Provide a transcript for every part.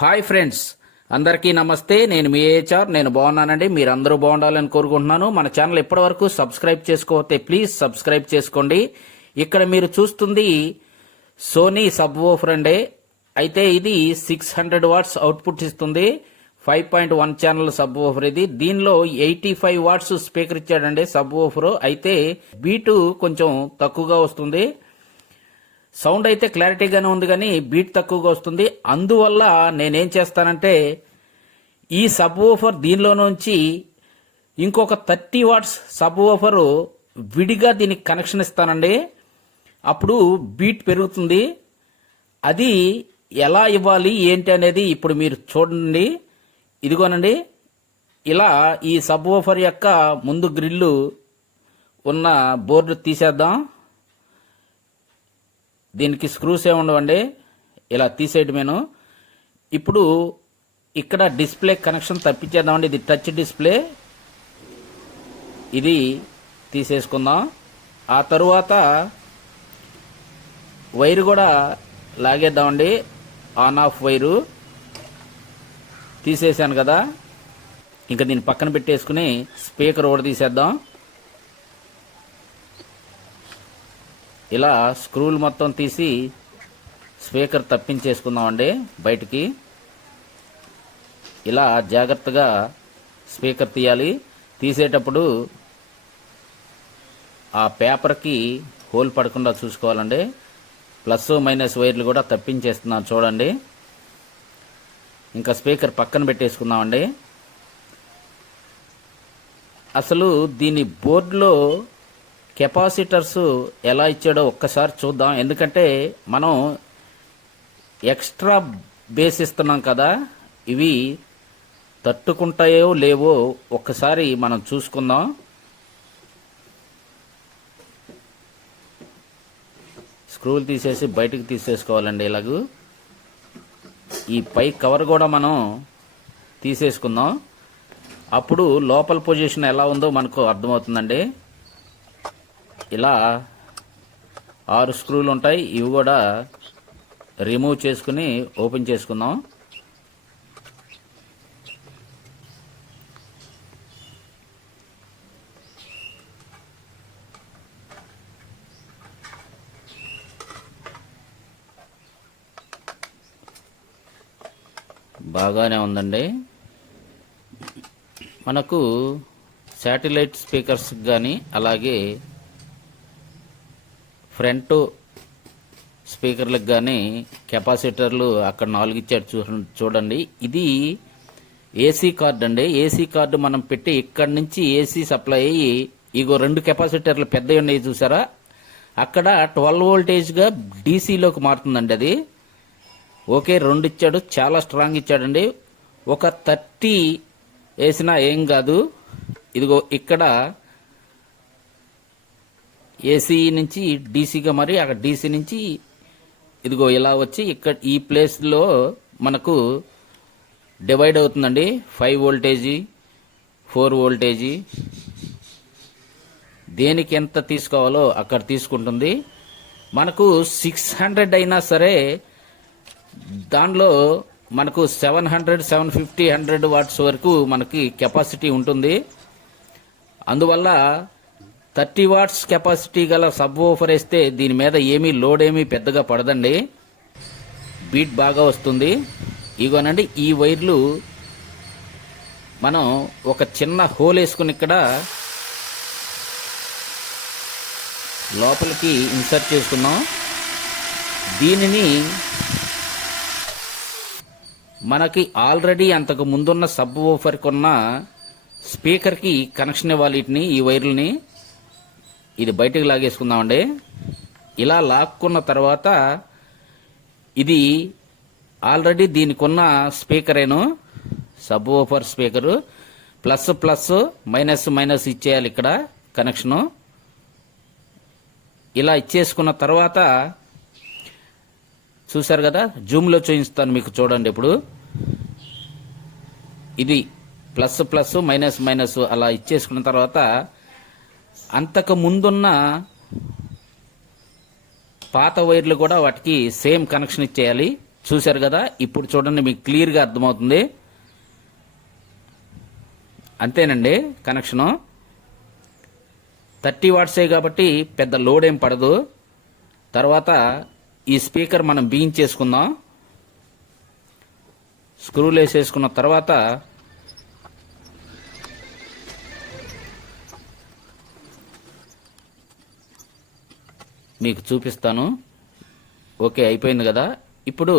Hi friends, అందరికీ నమస్తే. నేను మీ ఏహెచ్ఆర్. నేను బాగున్నానండి. మీరందరూ బాగుండాలని కోరుకుంటున్నాను. మన ఛానల్ ఇప్పటివరకు సబ్స్క్రైబ్ చేసుకోకపోతే ప్లీజ్ సబ్స్క్రైబ్ చేసుకోండి. ఇక్కడ మీరు చూస్తుంది సోనీ సబ్ వూఫర్ అండి. అయితే ఇది 600 వాట్స్ అవుట్పుట్ ఇస్తుంది. 5.1 ఛానల్ సబ్ వూఫర్ ఇది. దీనిలో 85 వాట్స్ స్పీకర్ ఇచ్చాడండి సబ్ వూఫర్. అయితే బీటు కొంచెం తక్కువగా వస్తుంది. సౌండ్ అయితే క్లారిటీగానే ఉంది, కానీ బీట్ తక్కువగా వస్తుంది. అందువల్ల నేనేం చేస్తానంటే ఈ సబ్ వూఫర్ దీనిలో నుంచి ఇంకొక 30 వాట్స్ సబ్ వూఫర్ విడిగా దీనికి కనెక్షన్ ఇస్తానండి. అప్పుడు బీట్ పెరుగుతుంది. అది ఎలా ఇవ్వాలి ఏంటి అనేది ఇప్పుడు మీరు చూడండి. ఇదిగోనండి, ఇలా ఈ సబ్ వూఫర్ యొక్క ముందు గ్రిల్లు ఉన్న బోర్డు తీసేద్దాం. దీనికి స్క్రూస్ ఏముండవండి, ఇలా తీసేయడమేను. ఇప్పుడు ఇక్కడ డిస్ప్లే కనెక్షన్ తప్పించేద్దామండి. ఇది టచ్ డిస్ప్లే, ఇది తీసేసుకుందాం. ఆ తరువాత వైరు కూడా లాగేద్దామండి. ఆన్ ఆఫ్ వైరు తీసేసాను కదా, ఇంకా దీన్ని పక్కన పెట్టేసుకుని స్పీకర్ కూడా తీసేద్దాం. ఇలా స్క్రూలు మొత్తం తీసి స్పీకర్ తప్పించేసుకుందామండి బయటికి. ఇలా జాగ్రత్తగా స్పీకర్ తీయాలి. తీసేటప్పుడు ఆ పేపర్కి హోల్ పడకుండా చూసుకోవాలండి. ప్లస్ మైనస్ వైర్లు కూడా తప్పించేస్తున్నాను చూడండి. ఇంకా స్పీకర్ పక్కన పెట్టేసుకుందామండి. అసలు దీని బోర్డులో కెపాసిటర్స్ ఎలా ఇచ్చాడో ఒక్కసారి చూద్దాం. ఎందుకంటే మనం ఎక్స్ట్రా బేస్ ఇస్తున్నాం కదా, ఇవి తట్టుకుంటాయో లేవో ఒక్కసారి మనం చూసుకుందాం. స్క్రూలు తీసేసి బయటకు తీసేసుకోవాలండి. ఇలాగూ ఈ పై కవర్ కూడా మనం తీసేసుకుందాం. అప్పుడు లోపల పొజిషన్ ఎలా ఉందో మనకు అర్థమవుతుందండి. ఇలా 6 స్క్రూలు ఉంటాయి. ఇవి కూడా రిమూవ్ చేసుకుని ఓపెన్ చేసుకుందాం. బాగానే ఉందండి. మనకు శాటిలైట్ స్పీకర్స్ కానీ అలాగే ఫ్రంట్ స్పీకర్లకు కానీ కెపాసిటర్లు అక్కడ 4 ఇచ్చాడు చూడండి. ఇది ఏసీ కార్డ్ అండి. ఏసీ కార్డు మనం పెట్టి ఇక్కడి నుంచి ఏసీ సప్లై అయ్యి ఇగో 2 కెపాసిటర్లు పెద్దవి ఉన్నాయి చూసారా, అక్కడ 12 వోల్టేజ్గా డీసీలోకి మారుతుందండి అది. ఓకే, 2 ఇచ్చాడు, చాలా స్ట్రాంగ్ ఇచ్చాడండి. ఒక 30 వేసినా ఏం కాదు. ఇదిగో ఇక్కడ ఏసీ నుంచి డీసీగా మరి అక్కడ డీసీ నుంచి ఇదిగో ఇలా వచ్చి ఇక్కడ ఈ ప్లేస్లో మనకు డివైడ్ అవుతుందండి. 5 వోల్టేజీ 4 వోల్టేజీ దేనికి ఎంత తీసుకోవాలో అక్కడ తీసుకుంటుంది. మనకు 600 అయినా సరే దానిలో మనకు 700, 750, 100 వాట్స్ వరకు మనకి కెపాసిటీ ఉంటుంది. అందువల్ల 30 వాట్స్ కెపాసిటీ గల సబ్ వూఫర్ వేస్తే దీని మీద ఏమీ లోడ్ ఏమీ పెద్దగా పడదండి. బీట్ బాగా వస్తుంది. ఇగోనండి, ఈ వైర్లు మనం ఒక చిన్న హోల్ వేసుకుని ఇక్కడ లోపలికి ఇన్సర్ట్ చేసుకున్నాం. దీనిని మనకి ఆల్రెడీ అంతకు ముందున్న సబ్ వూఫర్కి ఉన్న స్పీకర్కి కనెక్షన్ ఇవ్వాలి. వీటిని ఈ వైర్లని ఇది బయటకు లాగేసుకుందామండి. ఇలా లాక్కున్న తర్వాత ఇది ఆల్రెడీ దీనికి ఉన్న స్పీకరేను, sub woofer speaker. Plus plus minus minus ఇచ్చేయాలి ఇక్కడ కనెక్షను. ఇలా ఇచ్చేసుకున్న తర్వాత చూసారు కదా, జూమ్లో చూపిస్తాను మీకు చూడండి. ఇప్పుడు ఇది ప్లస్ ప్లస్ మైనస్ మైనస్ అలా ఇచ్చేసుకున్న తర్వాత అంతకు ముందున్న పాత వైర్లు కూడా వాటికి సేమ్ కనెక్షన్ ఇచ్చేయాలి. చూశారు కదా, ఇప్పుడు చూడండి మీకు క్లియర్గా అర్థమవుతుంది. అంతేనండి కనెక్షను. 30 వాట్సే కాబట్టి పెద్ద లోడ్ ఏం పడదు. తర్వాత ఈ స్పీకర్ మనం బిగించేసుకుందాం. స్క్రూలు వేసేసుకున్న తర్వాత మీకు చూపిస్తాను. ఓకే, అయిపోయింది కదా. ఇప్పుడు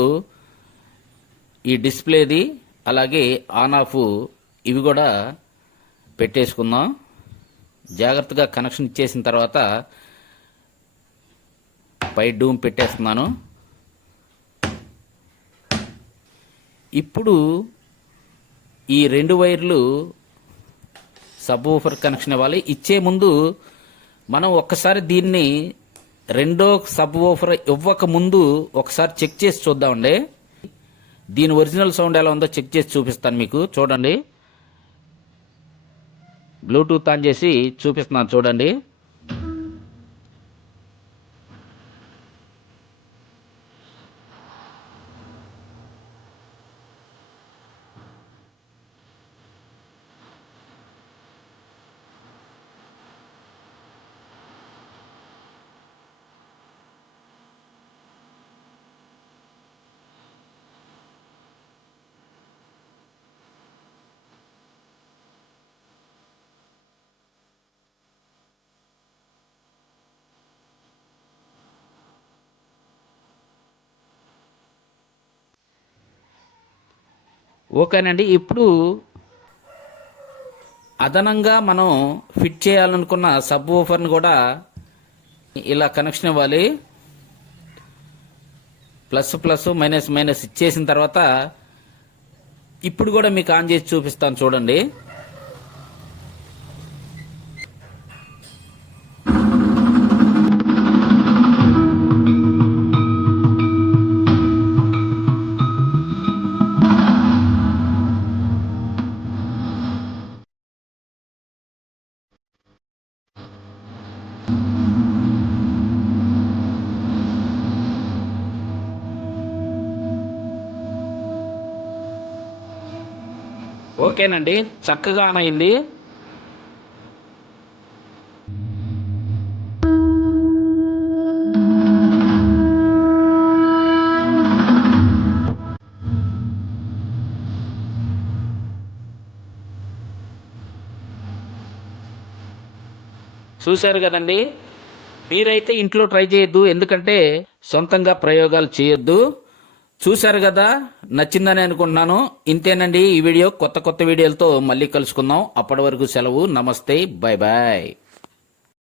ఈ డిస్ప్లేది అలాగే ఆన్ ఆఫ్ ఇవి కూడా పెట్టేసుకుందాం. జాగ్రత్తగా కనెక్షన్ ఇచ్చేసిన తర్వాత పై డూమ్ పెట్టేస్తున్నాను. ఇప్పుడు ఈ 2 వైర్లు సబ్ వూఫర్ కనెక్షన్ ఇవ్వాలి. ఇచ్చే ముందు మనం ఒక్కసారి దీన్ని రెండో సబ్ వూఫర్ ఇవ్వక ముందు ఒకసారి చెక్ చేసి చూద్దామండి. దీని ఒరిజినల్ సౌండ్ ఎలా ఉందో చెక్ చేసి చూపిస్తాను మీకు. చూడండి, బ్లూటూత్ ఆన్ చేసి చూపిస్తున్నాను చూడండి. ఓకేనండి. ఇప్పుడు అదనంగా మనం ఫిట్ చేయాలనుకున్న సబ్ వూఫర్ని కూడా ఇలా కనెక్షన్ ఇవ్వాలి. ప్లస్ ప్లస్ మైనస్ మైనస్ ఇచ్చేసిన తర్వాత ఇప్పుడు కూడా మీకు ఆన్ చేసి చూపిస్తాను చూడండి. ఓకేనండి, చక్కగా ఆన్ అయింది. చూశారు కదండి. మీరైతే ఇంట్లో ట్రై చేయొద్దు, ఎందుకంటే సొంతంగా ప్రయోగాలు చేయొద్దు. చూశారు కదా, నచ్చిందని అనుకుంటున్నాను. ఇంతేనండి ఈ వీడియో. కొత్త కొత్త వీడియోలతో మళ్ళీ కలుసుకుందాం. అప్పటి వరకు సెలవు. నమస్తే, బాయ్ బాయ్.